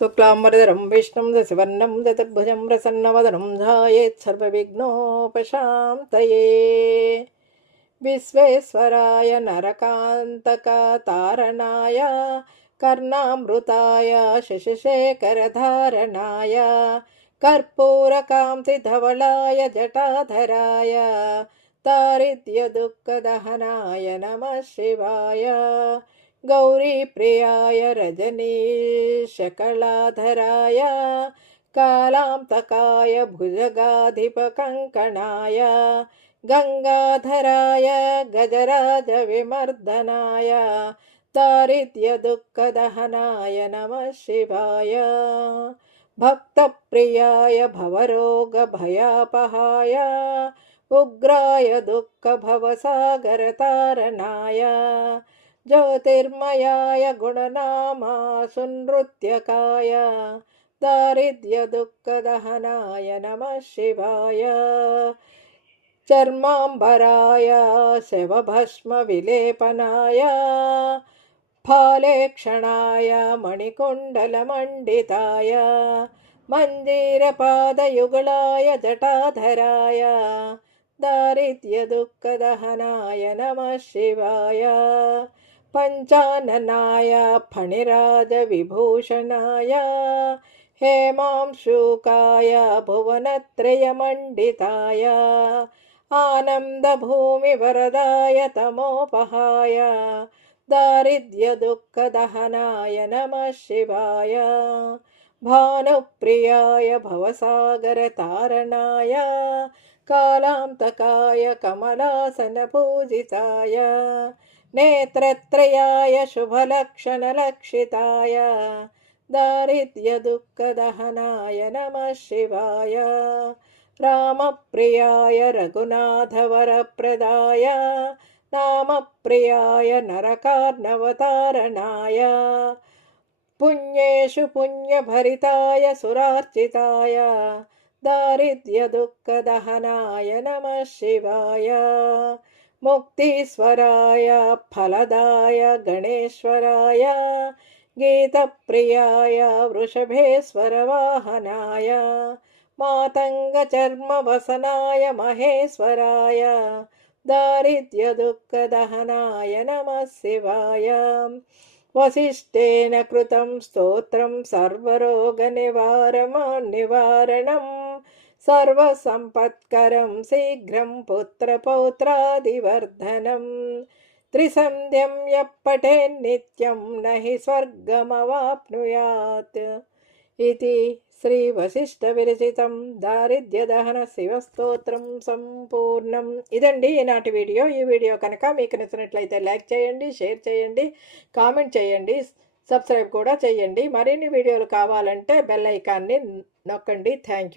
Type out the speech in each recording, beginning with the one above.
शुक्लाम्बरधरं विष्णुं दशवर्णं चतुर्भुजं प्रसन्नवदनं ध्यायेत् सर्वविघ्नोपशान्तये। विश्वेश्वराय नरकान्तकतारणाय कर्णामृताय शशिशेखरधारणाय कर्पूरकान्तिधवलाय जटाधराय दारिद्र्यदुःखदहनाय नमः शिवाय। गौरीप्रियाय रजनीशकलाधराय कालान्तकाय भुजगाधिपकङ्कणाय गंगाधराय गजराजविमर्दनाय दारिद्र्यदुःखदहनाय नमः शिवाय। भक्तप्रियाय भवरोगभयापहाय उग्राय दुःखभवसागरतारणाय ज्योतिर्मयाय गुणनामासुनृत्यकाय दारिद्र्यदुःखदहनाय नमः शिवाय। चर्माम्बराय शवभस्मविलेपनाय फालेक्षणाय मणिकुण्डलमण्डिताय मञ्जीरपादयुगलाय जटाधराय दारिद्र्यदुःखदहनाय नमः शिवाय। पञ्चाननाय फणिराजविभूषणाय हेमांशुकाय भुवनत्रयमण्डिताय आनन्दभूमिवरदाय तमोपहाय दारिद्र्यदुःखदहनाय नमः शिवाय। भानुप्रियाय भवसागरतारणाय कालान्तकाय कमलासनपूजिताय नेत्रत्रयाय शुभलक्षणलक्षिताय दारिद्र्यदुःखदहनाय नमः शिवाय। रामप्रियाय रघुनाथवरप्रदाय नामप्रियाय नरकार्णवतारणाय पुण्येषु पुण्यभरिताय सुरार्चिताय दारिद्र्यदुःखदहनाय नमः शिवाय। मुक्तीश्वराय फलदाय गणेश्वराय गीतप्रियाय वृषभेश्वरवाहनाय मातङ्गचर्मवसनाय महेश्वराय दारिद्र्यदुःखदहनाय नमः शिवाय। वसिष्ठेन कृतं स्तोत्रं सर्वरोगनिवारणं सर्वसम्पत्करं शीघ्रं पुत्रपौत्रादिवर्धनं त्रिसन्ध्यं यः पठेन्नित्यं न हि स्वर्गमवाप्नुयात् इति శ్రీవశిష్ఠవిరచితం దారిద్ర్యదహన శివస్తోత్రం సంపూర్ణం. ఇదండి ఈనాటి వీడియో. ఈ వీడియో కనుక మీకు నచ్చినట్లయితే లైక్ చేయండి, షేర్ చేయండి, కామెంట్ చేయండి, సబ్స్క్రైబ్ కూడా చేయండి. మరిన్ని వీడియోలు కావాలంటే బెల్ ఐకాన్ని నొక్కండి. Thank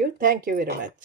you very much.